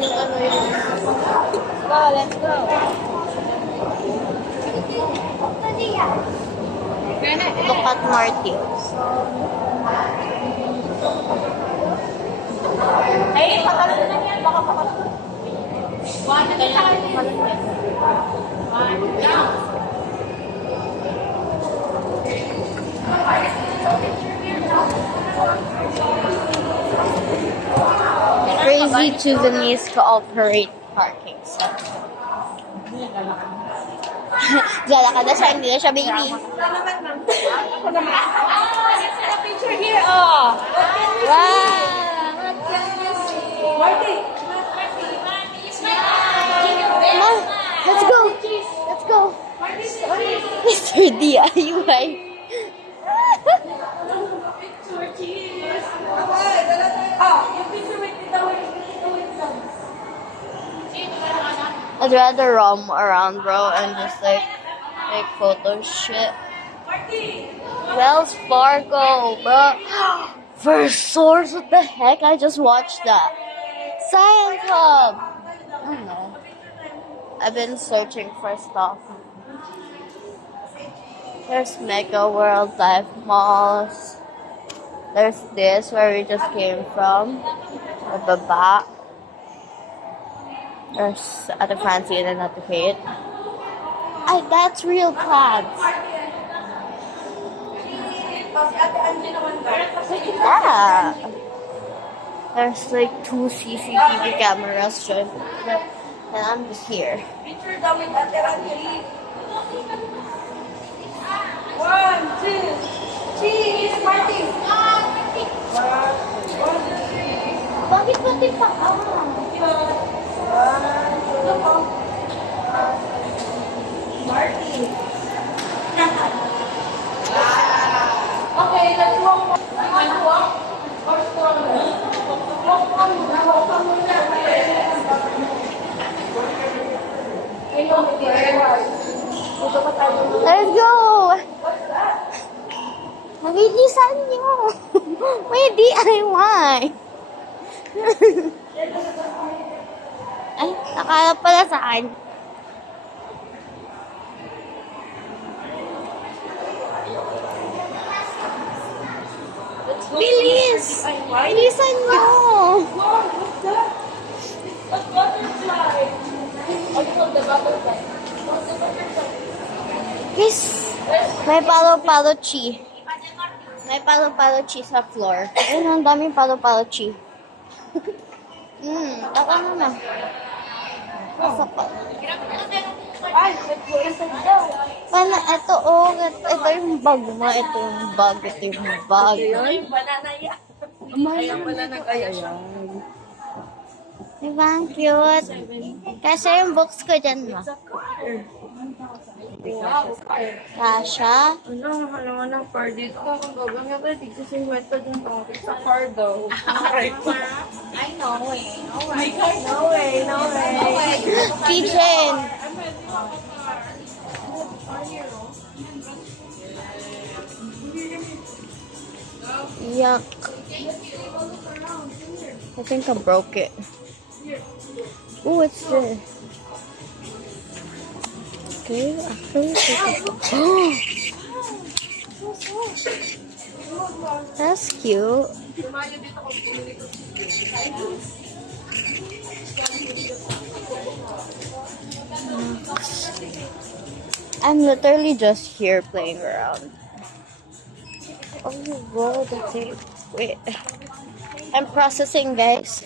yung ano yun. Let's go. Look at Marty. Hey, patalas na yan. Baka patalas. One down. Crazy Tuvanese Cooperate Parking Center. Gala ka na siya, hindi na siya baby. Ako naman. A picture here, oh. Wow! Marty. Come on, let's go. Let's go. Mr. DIY. I'd rather roam around, bro, and just like take photo shit. Wells Fargo, bro. First Source, what the heck? I just watched that. Science Hub. I don't know. I've been searching for stuff. There's Mega World Life Malls. There's this where we just came from. At the back. There's at the fancy and at the fate. That's real clouds. Look at that. There's like 2 CCTV cameras showing, and I'm just here. Picture daw with Ate Rangeli. 1, 2, cheese, Marty. Bakit pati pa? Marty. Okay, let's walk. You want to walk? Or stroller? Walk on. Walk on muna. Let's go! Mabilisan nyo! May DIY! Ay, nakala pala sa akin. Bilis! Bilisan nyo! Wow, what's that? A butterfly. The butterfly. What's the butterfly? Guys, may palo-palo chi. May palo-palo chi sa floor. Ayun, ang daming palo-palo chi. Taka naman. Asa pa? Ay, nag-voice daw. Paano, ito yung bag mo. Ito yung bag. Ito yung bag. Yung banana yan. Kaya pala nag-ayayan. Diba, ang cute. Kasi yung books ko dyan, ma. Kasha? Ano, halangan ng car dito. Kung gagawin ka, tigsisin mo ito dyan sa car daw. I know eh. No way. Kitchen! Yuck. I think I broke it. Oh, it's this. Okay, actually, that's cute. I'm literally just here playing around. Oh, you rolled the tape. Wait. I'm processing, guys.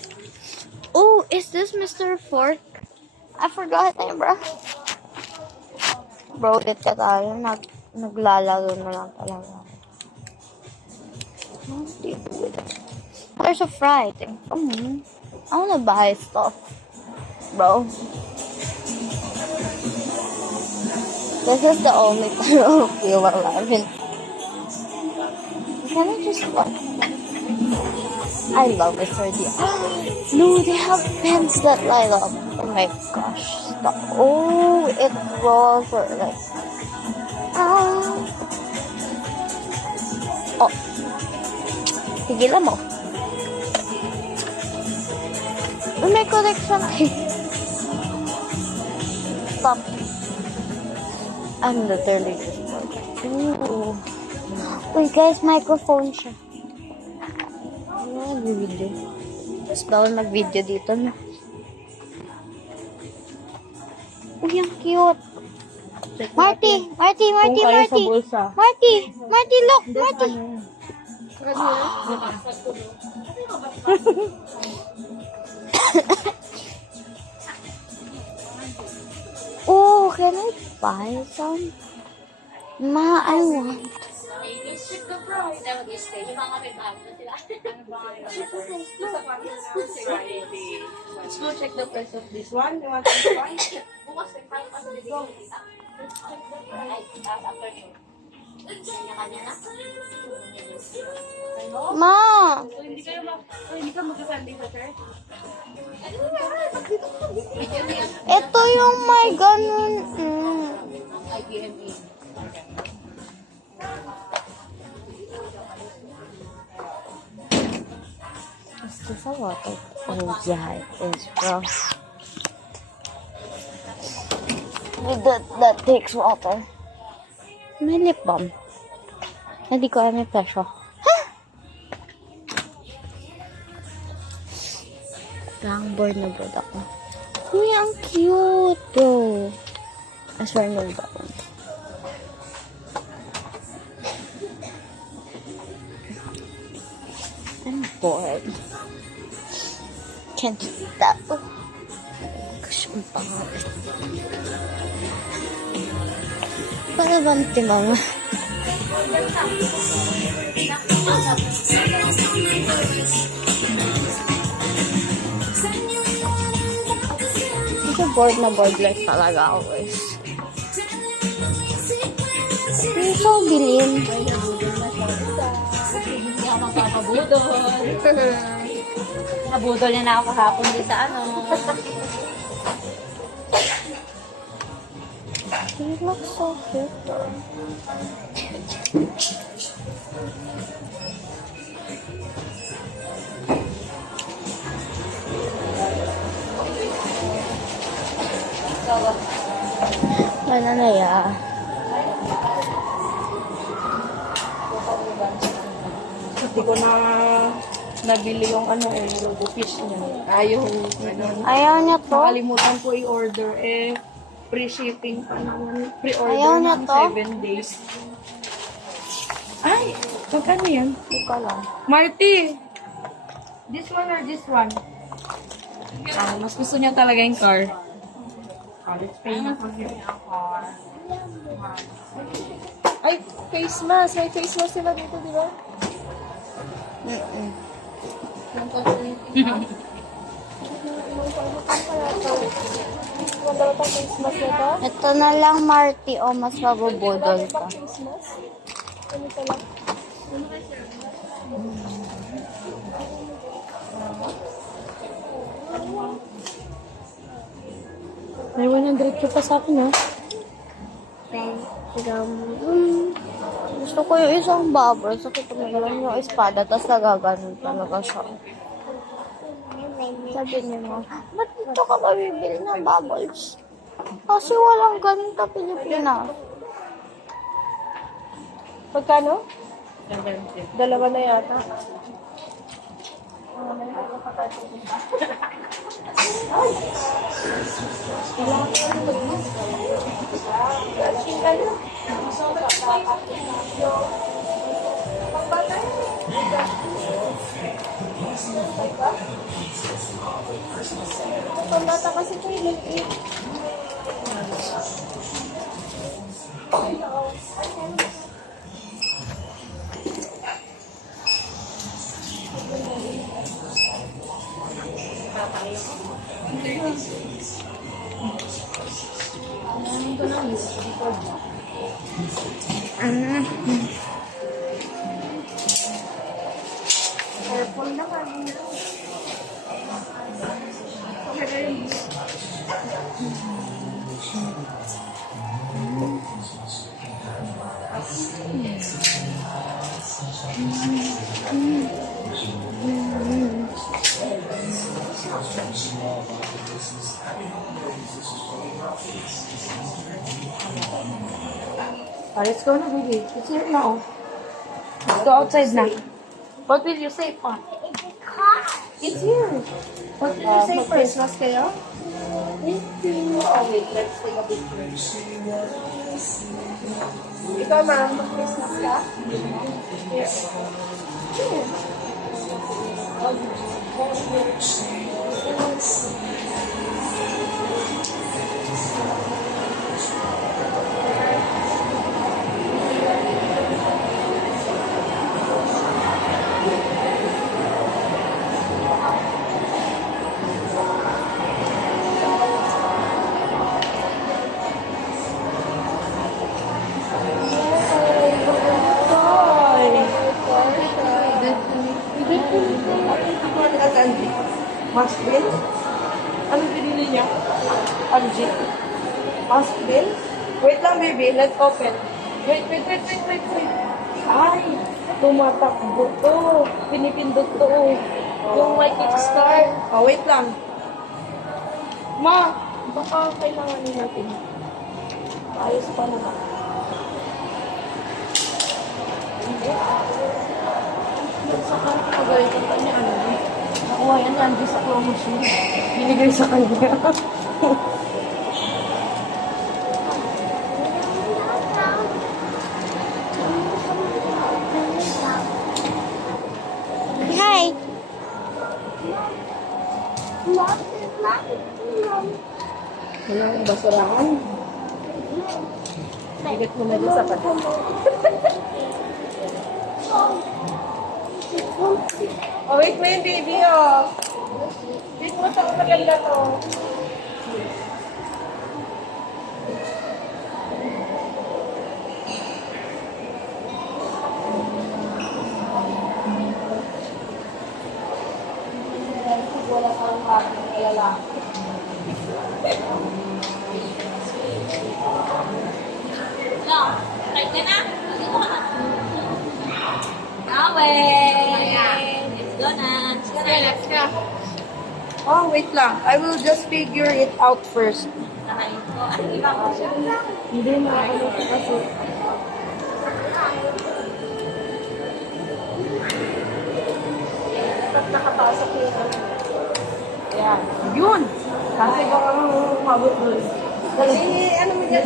Oh, is this Mr. Fork? I forgot him, bro. Bro, it ka tayo. Naglalaro na lang talaga. There's a fry thing. I wanna buy stuff, bro. This is the only time I'll feel alive. Can I just look? I love Mr. D. No, they have pens that light up. Oh my gosh. Stop. Oh, it rolls or like. Oh. Tigilan mo. May connection. Stop. I'm literally just ooh. Uy guys, microphone siya. Ano, video. Tapos bawal mag-video dito na. Uy, ang cute. Marty, look, Marty. Oh, can I buy some? Ma, I want. Let's go check the price of this one. You want this one? Ma! Hindi ka magkasandi sa sir? Ito yung may ganun. Is this a water? Oh yeah, it is, bro. That takes water. May lip balm. Hindi ko alam yung presyo. Parang bored na bored ako. Uy, ang cute, bro. I swear no that one. I'm bored. Can't do that. Oh. Gosh, ang pangalit. Para bante, mama. Kasi bored na bored like talaga always. Yung so bilin. Hindi ako magpapabudol. Nabudol niya na ako kahapon din sa ano. He looks so cute though. Ano na ya? Hindi ko na nabili yung ano yung fish niya. Yung ano. Ayaw niya to? Nakalimutan ko i-order free shipping pa naman. Pre-order Ayaw niya ng to? 7 days. Ay! Magkano yan? Hindi ko alam. Marty! This one or this one? Mas gusto niya talaga yung car. Let's pay na pag yung car. Ay, face mask. May face mask sila dito, di ba? Ito na lang, Marty. O, mas mabubudol ka. May 100 ka pa sa akin, ha? Gusto ko yung isang bubble. Sakit tumigalan yung espada, tapos nagaganon talaga siya. Sabi niya mo, ba't dito ka ba bibili ng bubbles? Kasi walang ganun sa Pilipinas. Pagkano? Dalawa na yata. Pambata kasi ito yung purple naman. Let's go na, baby. It's here now. Let's go outside na. What will you say, Pa? It's here. What will you say first? Christmas kayo? Oh, wait. Let's take a picture. Ikaw, ma'am, mag-Christmas ka? Yes. Masbil? Anong pinili niya? Anji? Masbil? Wait lang, baby. Let's open. Wait. Ay, tumatakbo to. Pinipindot to. Yung may kickstart. Oh, wait lang. Ma, baka kailangan natin. Ayos pa naman. Saka pagalitan ka niya, ano? Nakuha yan, Andy, sa claw machine. Binigay sa kanya. Hi. Walang basurahan. Bigat mo na dyan sa pati. Oh, wait mo yun, baby, oh. Wait mo ito, maganda to. Wala kang bagong lalaki. No, right na na. Let's go na. Let's go. Oh, wait lang. I will just figure it out first. Nakain ko. Ano iba ko siya? Hindi na ako kasi. Pag nakapasok yun. Ayan. Yun! Kasi baka mabot doon. Ano mo dyan?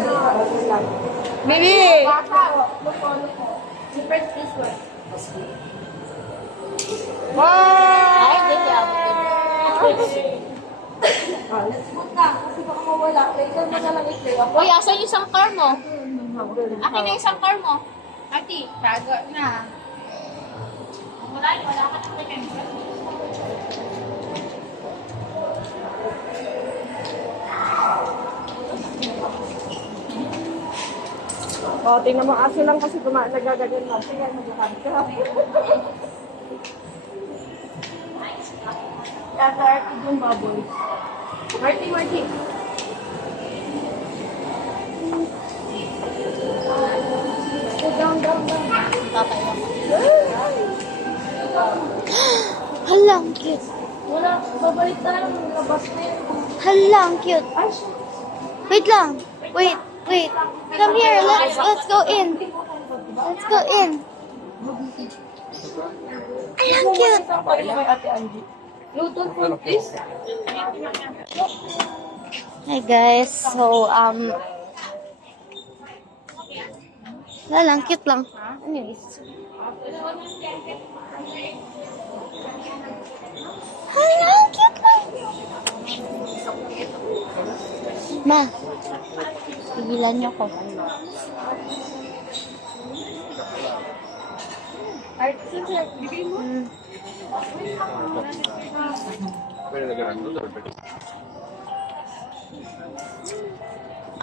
Bibi! Press this one. Wow! Ay, hindi siya abot yun. Let's go na. Kasi baka mawala. Later mo na lang i-play ako. Uy, asan yung isang car mo? Akin na isang car mo. Ati, tago na. Wala ka na rin. Oh, tingnan mo. Aso lang kasi nagagagan na. Sige, maglakan ka. Yata, Artie yung baboy. Marty. Down. Tatayo ako. Hala, ang cute. Wala, babalik tayo. Labas na yun. Hala, ang cute. Ay, shit. Wait lang. Wait. Come here. Let's go in. Let's go in. Ay, ang cute. Kay Ate Angie. You don't want this? Hi guys. So, wala lang, cute lang. Anyways. Hala, ang cute lang. Ma, pigilan niyo ko.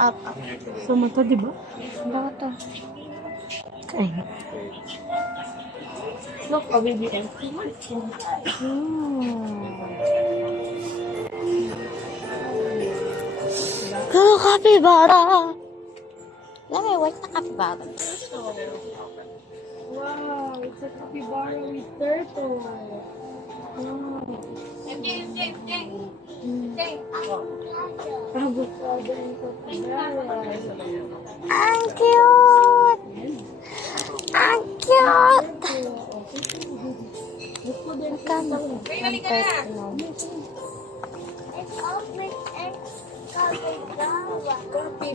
Up. Sama to, di ba? Ano to? Ay. Look, a baby M. Hello, capybara. Alam mo, white na capybara. Wow, it's a capybara with turtle. Wow. MJ. Okay. Avocado and capybara. Ang cute! Ang cute! Magkano? Halika na.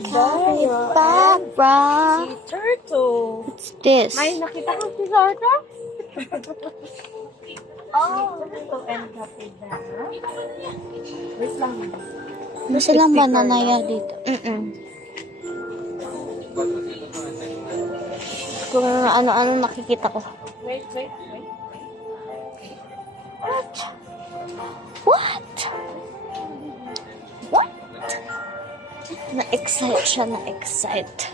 Capybara. Turtle. What's this? May nakita ko si Turtle? Turtle and capybara. Wait lang. Ano silang bananaya dito? Kung ano-ano nakikita ko. Wait. What? What? Na-excite siya, na-excite.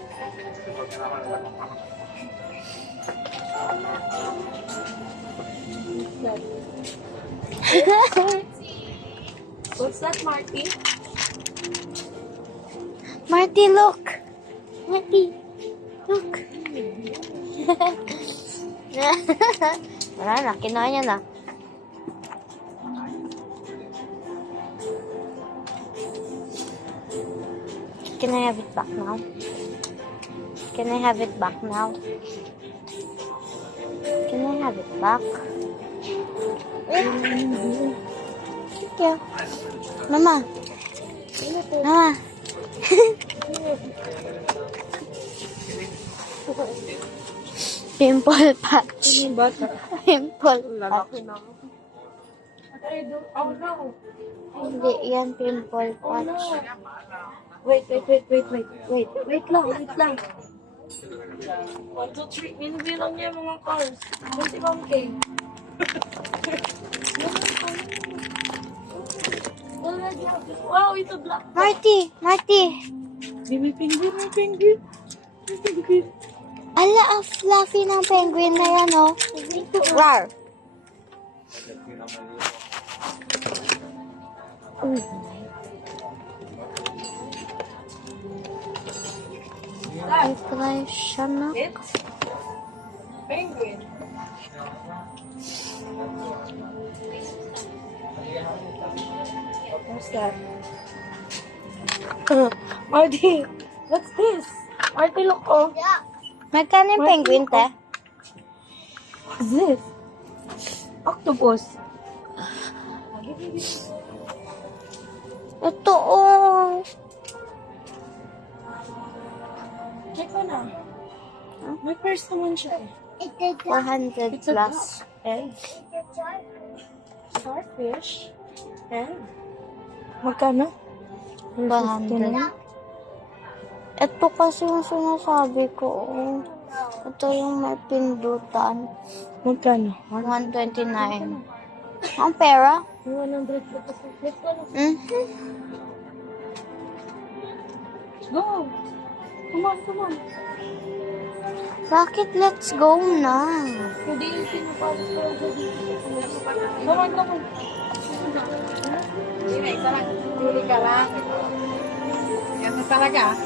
What's that, Marty? Marty, look! Marty, look! Wala na, kinuha niya na. Can I have it back now? Can I have it back now? Can I have it back? Thank you. Mama. Mama. Pimple patch. Ano ba? Pimple patch. Lalaki na ako. Oh no. Hindi, yan pimple patch. Wait lang. 1, 2, 3. Binibilang niya yung mga cars. Kasi Ma'am Kay. Wow, ito black. Marty! May penguin. Ala, ang fluffy ng penguin na yan, oh. Rar. Ay, try siya na. It's penguin. What's that? Marty, what's this? Marty, look, oh. Magkano yung penguin, te? What's this? Octopus. Ito, oh. Check mo na. May first naman siya eh. 400 It's a plus. duck. And starfish. And magkano? 100. Ito kasi yung sinasabi ko, oh. Ito yung may pindutan. Magkano? 129. Ang pera? 100 pesos. Let's go. Go. Come on. Bakit let's go na? Hindi yung pinapasok ko dito. Come on. Hindi na, isa lang. Huli ka lang. Ganun talaga.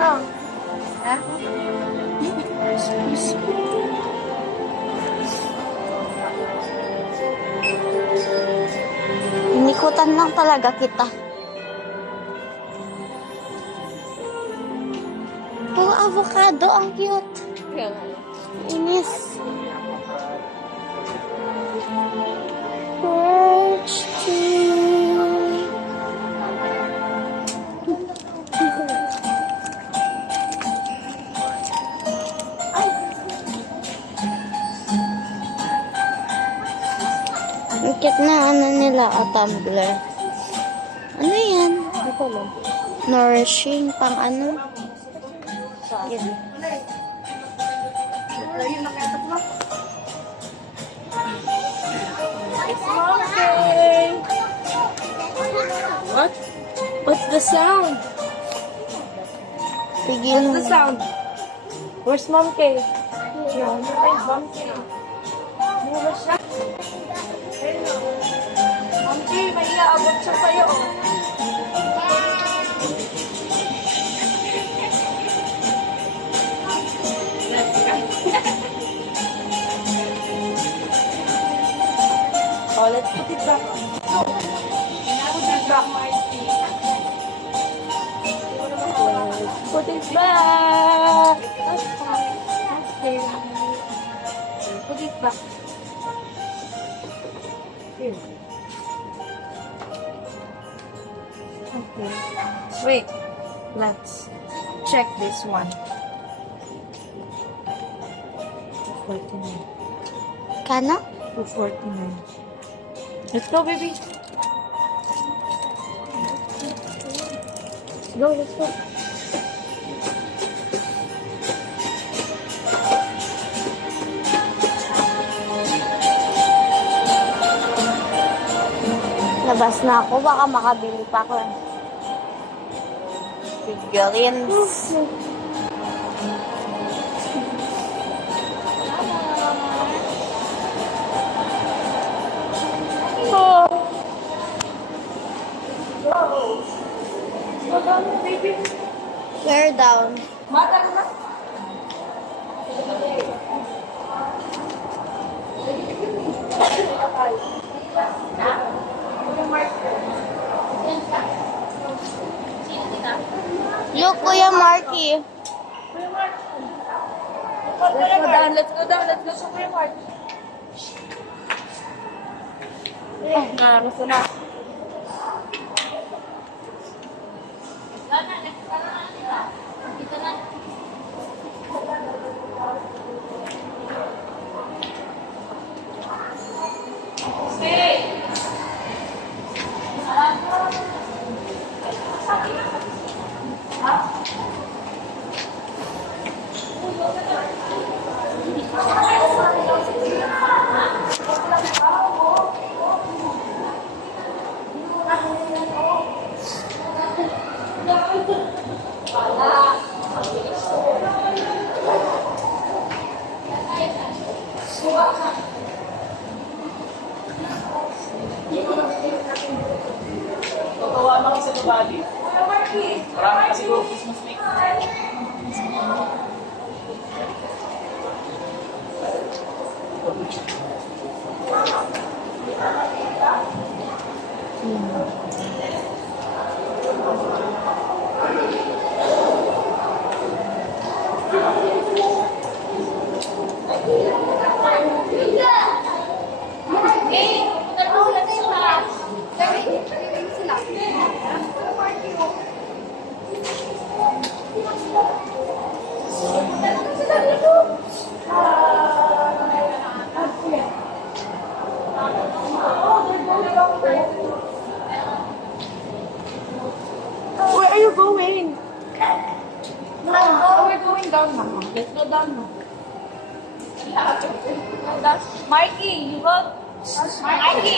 Ah. Ha? Inikutan lang talaga kita. Pero avocado, ang cute. Inis. Birch tree. Ang cute na ano nila, tumbler. Ano yan? Hindi ko alam. Nourishing, pang ano? Yan. It's Mom Kay. What? What's the sound? Tigil What's mo. the sound? Where's Mom Kay? Ay, Mom Kay. Mura siya. Mom Kay, may iaabot siya sa'yo. Oh, let's put it back. Put it back. back. Okay. Put it back. Here. Okay. Wait. Let's check this one. 249. Kana? 249. Let's go, baby. Let's go. Labas na ako. Baka makabili pa ako. Figurines. We're down. Look, Kuya Marky. Let's go down. Let's go down. Let's go supermarket. Gusto na. Tatawa naman isa sa bali. Marami kasi siguro Christmas week. Where are you going? No, we're going down now. Let's go down now. That's Mikey, you go. Mikey.